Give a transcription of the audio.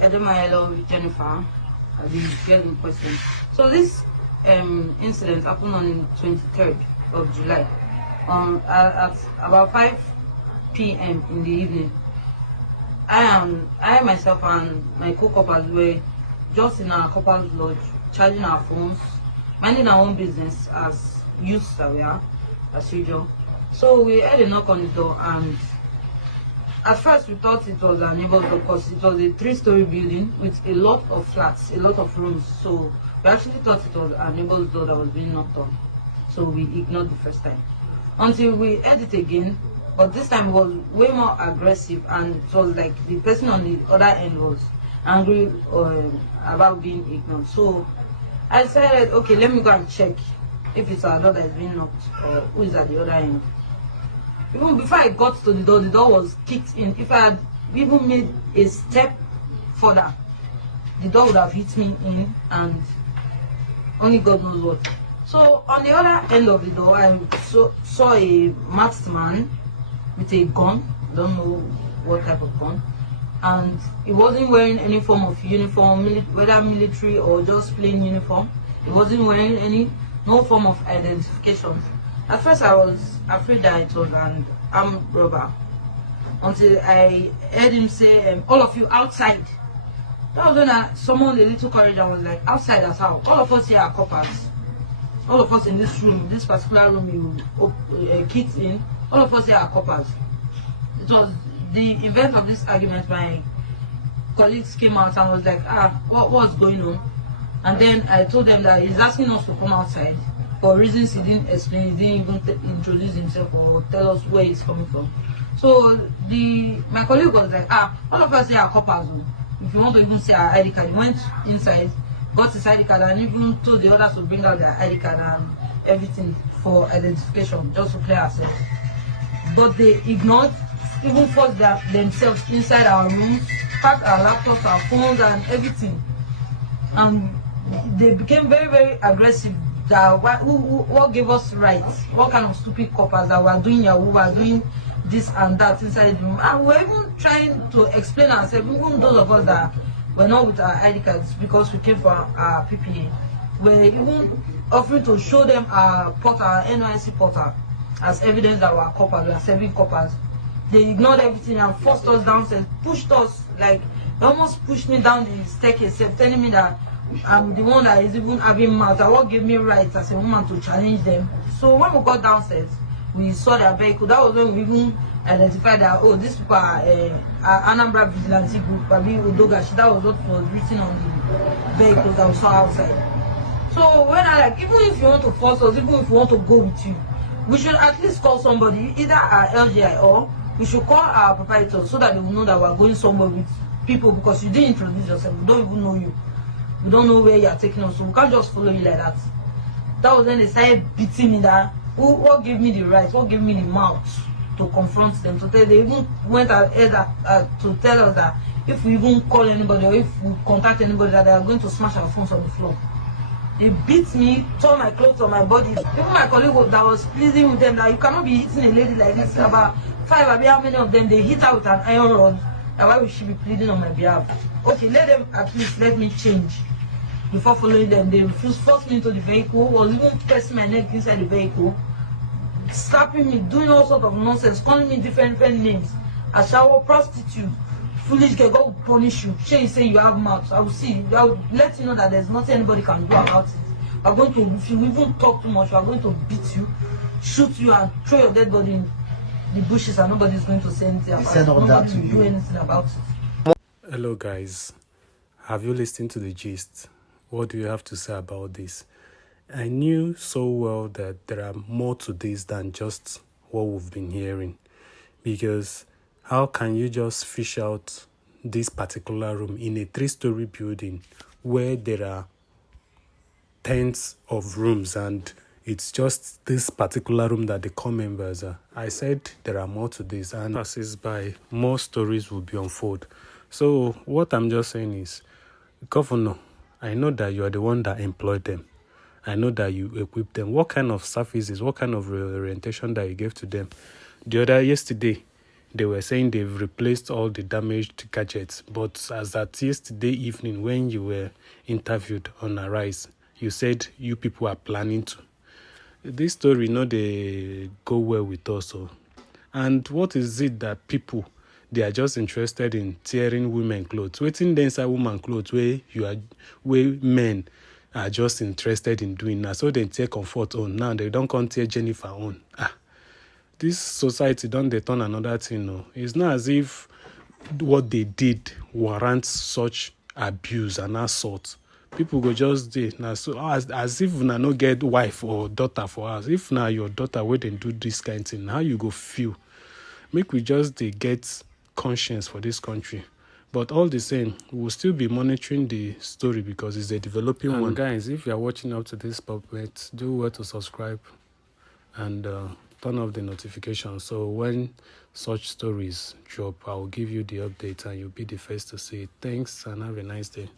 Edomaelo Jennifer, the girl in question. So this incident happened on 23rd of July, at about 5 p.m. in the evening. I myself and my co-coppers were just in our coppers lodge, charging our phones, minding our own business as youths that we are, as usual. So we had a knock on the door, and at first we thought it was a neighbor's door because it was a 3-story building with a lot of flats, a lot of rooms. So we actually thought it was a neighbor's door that was being knocked on. So we ignored the first time until we heard it again, but this time it was way more aggressive, and it was like the person on the other end was angry about being ignored. So I decided, okay, let me go and check if it's our door that is being knocked or who is at the other end. Even before I got to the door was kicked in. If I had even made a step further, the door would have hit me in, and only God knows what. So on the other end of the door, I saw a masked man with a gun. Don't know what type of gun, and he wasn't wearing any form of uniform, whether military or just plain uniform. He wasn't wearing no form of identification. At first I was afraid that it was an armed robber, until I heard him say, all of you outside. That was when I summoned a little courage and was like, outside as how? All of us here are coppers. All of us in this room, this particular room you kicked in, all of us here are coppers. It was the event of this argument. My colleagues came out and was like, what's going on? And then I told them that he's asking us to come outside. For reasons he didn't explain, he didn't even introduce himself or tell us where he's coming from. So my colleague was like, all of us here are coppers. If you want to even see our ID card, he went inside, got his ID card, and even told the others to bring out their ID card and everything for identification, just to clear ourselves. But they ignored, even forced themselves inside our rooms, packed our laptops, our phones, and everything. And they became very, very aggressive. That what gave us rights? What kind of stupid coppers that were doing Yahoo, were doing this and that inside the room? And we're even trying to explain ourselves, even those of us that were not with our ID cards because we came from our PPA. We're even offering to show them our portal, our NYC portal, as evidence that we're coppers, we are serving coppers. They ignored everything and forced us downstairs, pushed us, like they almost pushed me down the staircase, telling me that I'm the one that is even having mouth. What gave me rights as a woman to challenge them. So when we got downstairs, we saw their vehicle. That was when we even identified that, these people are Anambra Vigilante Group, Babi Udogashi. That was what was written on the vehicles that we saw outside. So when even if you want to force us, even if you want to go with you, we should at least call somebody, either our LGI or we should call our proprietors, so that they will know that we're going somewhere with people, because you didn't introduce yourself. We don't even know you. We don't know where you are taking us, so we can't just follow you like that. That was when they started beating me. What gave me the right, what gave me the mouth to confront them, to tell. They even went ahead to tell us that if we even call anybody or if we contact anybody, that they are going to smash our phones on the floor. They beat me, tore my clothes on my body. Even my colleague that was pleading with them that you cannot be hitting a lady like this. About 5, how many of them, they hit her with an iron rod. And why would she be pleading on my behalf? Okay, let them at least let me change. Before following them, they refused, forced me into the vehicle, was even pressing my neck inside the vehicle, slapping me, doing all sorts of nonsense, calling me different names. A shower prostitute, foolish girl, God will punish you. She say you have mouth. I will see. I will let you know that there's nothing anybody can do about it. We're going to, if you even talk too much, we're going to beat you, shoot you, and throw your dead body in the bushes, and nobody's going to say anything about it. Nobody will do anything about it. Hello guys, have you listened to the gist? What do you have to say about this? I knew so well that there are more to this than just what we've been hearing, because how can you just fish out this particular room in a 3-story building where there are tens of rooms and it's just this particular room that the core members are? I said there are more to this, and as by, more stories will be unfold. So what I'm just saying is, Governor, I know that you are the one that employed them. I know that you equipped them. What kind of services, what kind of orientation that you gave to them? Yesterday, they were saying they've replaced all the damaged gadgets. But as at yesterday evening, when you were interviewed on Arise, you said you people are planning to. This story, they go well with us. And what is it that people, they are just interested in tearing women clothes? Waiting the inside woman clothes where men are just interested in doing now. So they take comfort on. Now they don't come tear Jennifer on. This society don't they turn another thing. No. It's not as if what they did warrants such abuse and assault. People go just dey now, so as if na no get wife or daughter for us. If na your daughter wey dem do this kind of thing, how you go feel? Make we just dey get conscience for this country. But all the same, we'll still be monitoring the story because it's a developing one. And guys, if you are watching up to this point, do well to subscribe and turn off the notification. So when such stories drop, I will give you the update and you'll be the first to see it. Thanks and have a nice day.